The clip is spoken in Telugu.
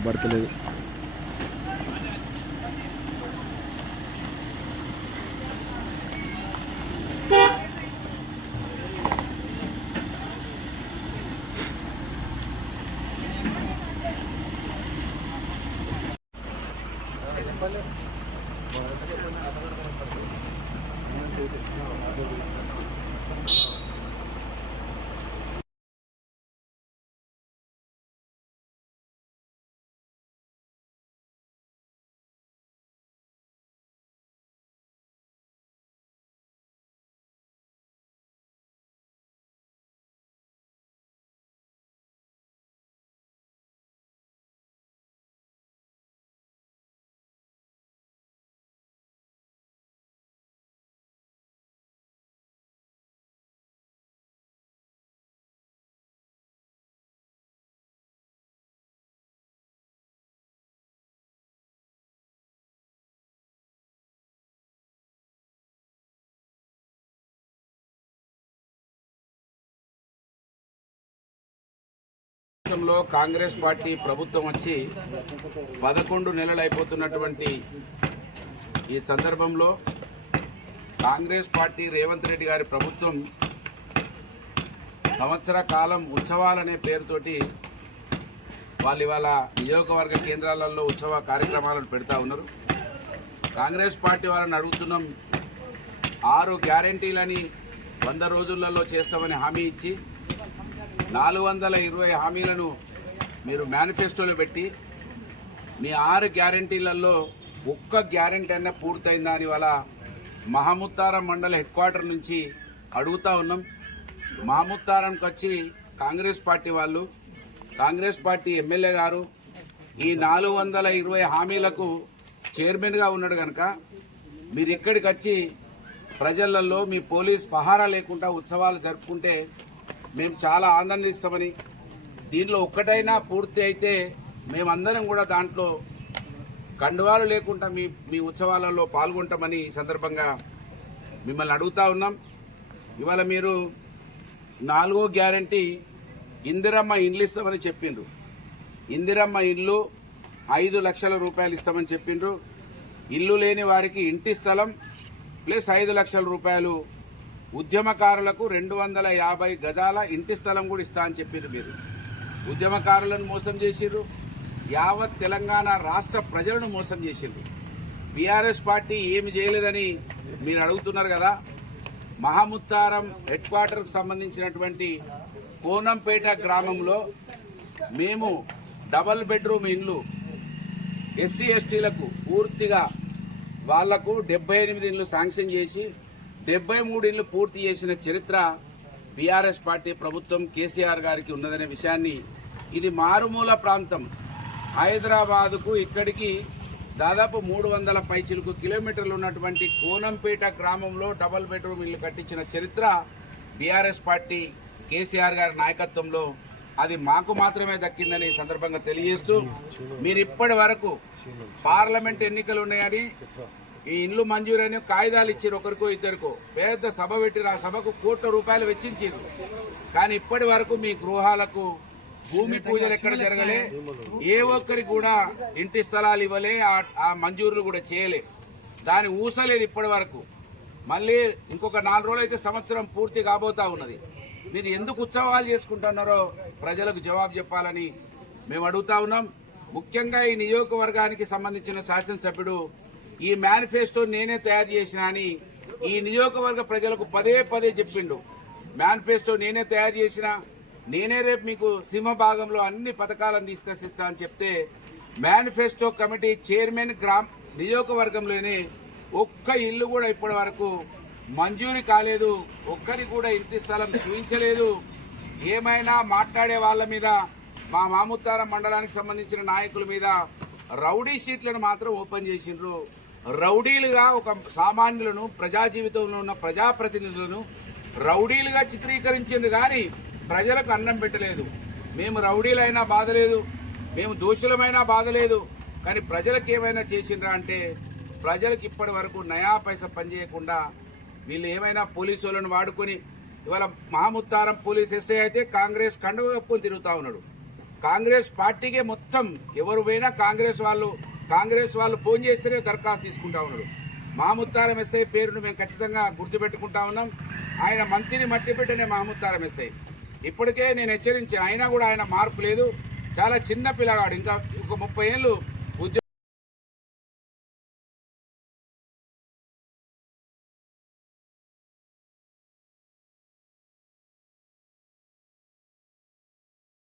அந்த படத்தில் రాష్ట్రంలో కాంగ్రెస్ పార్టీ ప్రభుత్వం వచ్చి పదకొండు నెలలు అయిపోతున్నటువంటి ఈ సందర్భంలో కాంగ్రెస్ పార్టీ రేవంత్ రెడ్డి గారి ప్రభుత్వం సంవత్సర కాలం ఉత్సవాలనే పేరుతోటి వాళ్ళు ఇవాళ నియోజకవర్గ కేంద్రాలలో ఉత్సవ కార్యక్రమాలను పెడతా ఉన్నారు. కాంగ్రెస్ పార్టీ వాళ్ళని అడుగుతున్నాం ఆరు గ్యారంటీలని వంద రోజులలో చేస్తామని హామీ ఇచ్చి నాలుగు వందల ఇరవై హామీలను మీరు మేనిఫెస్టోలో పెట్టి మీ ఆరు గ్యారంటీలలో ఒక్క గ్యారంటీ అయినా పూర్తయిందా అని వల్ల మహముత్తారం మండల హెడ్ క్వార్టర్ నుంచి అడుగుతా ఉన్నాం. మహముత్తారంకి వచ్చి కాంగ్రెస్ పార్టీ వాళ్ళు కాంగ్రెస్ పార్టీ ఎమ్మెల్యే గారు ఈ నాలుగు వందల ఇరవై హామీలకు చైర్మన్గా ఉన్నాడు కనుక మీరు ఇక్కడికి వచ్చి ప్రజలలో మీ పోలీస్ పహారా లేకుండా ఉత్సవాలు జరుపుకుంటే మేము చాలా ఆనందిస్తామని దీనిలో ఒక్కటైనా పూర్తి అయితే మేమందరం కూడా దాంట్లో కండువాలు లేకుండా మీ మీ ఉత్సవాలలో పాల్గొంటామని ఈ సందర్భంగా మిమ్మల్ని అడుగుతా ఉన్నాం. ఇవాళ మీరు నాలుగో గ్యారంటీ ఇందిరమ్మ ఇండ్లు ఇస్తామని చెప్పిండ్రు. ఇందిరమ్మ ఇల్లు ఐదు లక్షల రూపాయలు ఇస్తామని చెప్పిండ్రు. ఇల్లు లేని వారికి ఇంటి స్థలం ప్లస్ ఐదు లక్షల రూపాయలు ఉద్యమకారులకు రెండు వందల యాభై గజాల ఇంటి స్థలం కూడా ఇస్తా అని చెప్పారు మీరు. ఉద్యమకారులను మోసం చేసిర్రు. యావత్ తెలంగాణ రాష్ట్ర ప్రజలను మోసం చేసిండ్రు బీఆర్ఎస్ పార్టీ ఏమి చేయలేదని మీరు అడుగుతున్నారు కదా. మహాముత్తారం హెడ్ క్వార్టర్కు సంబంధించినటువంటి కోనంపేట గ్రామంలో మేము డబల్ బెడ్రూమ్ ఇండ్లు ఎస్సీ ఎస్టీలకు పూర్తిగా వాళ్ళకు డెబ్బై ఎనిమిది ఇండ్లు శాంక్షన్ చేసి డెబ్బై మూడు పూర్తి చేసిన చరిత్ర బీఆర్ఎస్ పార్టీ ప్రభుత్వం కేసీఆర్ గారికి ఉన్నదనే విషయాన్ని ఇది మారుమూల ప్రాంతం. హైదరాబాదుకు ఇక్కడికి దాదాపు మూడు వందల పైచిలకు కిలోమీటర్లు ఉన్నటువంటి కోనంపేట గ్రామంలో డబల్ బెడ్రూమ్ ఇల్లు కట్టించిన చరిత్ర బీఆర్ఎస్ పార్టీ కేసీఆర్ గారి నాయకత్వంలో అది మాకు మాత్రమే దక్కిందని సందర్భంగా తెలియజేస్తూ మీరు ఇప్పటి వరకు పార్లమెంట్ ఎన్నికలు ఉన్నాయని ఈ ఇండ్లు మంజూరైన కాగితాలు ఇచ్చారు ఒకరికో ఇద్దరికో. పెద్ద సభ పెట్టిరు ఆ సభకు కోట్ల రూపాయలు వెచ్చించారు కానీ ఇప్పటి వరకు మీ గృహాలకు భూమి పూజలు ఎక్కడ జరగలే? ఏ ఒక్కరికి కూడా ఇంటి స్థలాలు ఇవ్వలే ఆ- ఆ మంజూరులు కూడా చేయలే. దాని ఊసలేదు ఇప్పటి వరకు. మళ్ళీ ఇంకొక నాలుగు రోజులు అయితే సంవత్సరం పూర్తి కాబోతా ఉన్నది. మీరు ఎందుకు ఉత్సవాలు చేసుకుంటున్నారో ప్రజలకు జవాబు చెప్పాలని మేము అడుగుతా ఉన్నాం. ముఖ్యంగా ఈ నియోజకవర్గానికి సంబంధించిన శాసనసభ్యుడు ఈ మేనిఫెస్టో నేనే తయారు చేసిన అని ఈ నియోజకవర్గ ప్రజలకు పదే పదే చెప్పిండు. మేనిఫెస్టో నేనే తయారు చేసిన నేనే రేపు మీకు సింహ భాగంలో అన్ని పథకాలను తీసుకొస్తా అని చెప్తే మేనిఫెస్టో కమిటీ చైర్మన్ గ్రామ్ నియోజకవర్గంలోనే ఒక్క ఇల్లు కూడా ఇప్పటి వరకు మంజూరు కాలేదు ఒక్కరికి కూడా ఇంటి స్థలం చూపించలేదు ఏమైనా మాట్లాడే వాళ్ళ మీద మా మాముతార మండలానికి సంబంధించిన నాయకుల మీద రౌడీ షీట్లను మాత్రం ఓపెన్ చేసిండ్రు. రౌడీలుగా ఒక సామాన్యులను ప్రజా జీవితంలో ఉన్న ప్రజాప్రతినిధులను రౌడీలుగా చిత్రీకరించింది కానీ ప్రజలకు అన్నం పెట్టలేదు. మేము రౌడీలైనా బాధ లేదు మేము దోషులమైనా బాధ లేదు కానీ ప్రజలకు ఏమైనా చేసిండ్రా అంటే ప్రజలకు ఇప్పటి వరకు నయా పైస పనిచేయకుండా వీళ్ళు ఏమైనా పోలీసు వాళ్ళని వాడుకొని ఇవాళ మహాముత్తారం పోలీస్ ఎస్ఐ అయితే కాంగ్రెస్ కండవ కప్పుకొని తిరుగుతా ఉన్నాడు. కాంగ్రెస్ పార్టీకే మొత్తం ఎవరు పోయినా కాంగ్రెస్ వాళ్ళు కాంగ్రెస్ వాళ్ళు ఫోన్ చేస్తేనే దరఖాస్తు తీసుకుంటా ఉన్నారు. మాముత్తారం ఎస్ఐ పేరును మేము ఖచ్చితంగా గుర్తుపెట్టుకుంటా ఉన్నాం. ఆయన మంత్రిని మట్టిపెట్టనే పెట్టనే ఎస్ఐ. ఇప్పటికే నేను హెచ్చరించి అయినా కూడా ఆయన మార్పు లేదు. చాలా చిన్న పిల్లగాడు ఇంకా ఒక ముప్పై ఏళ్ళు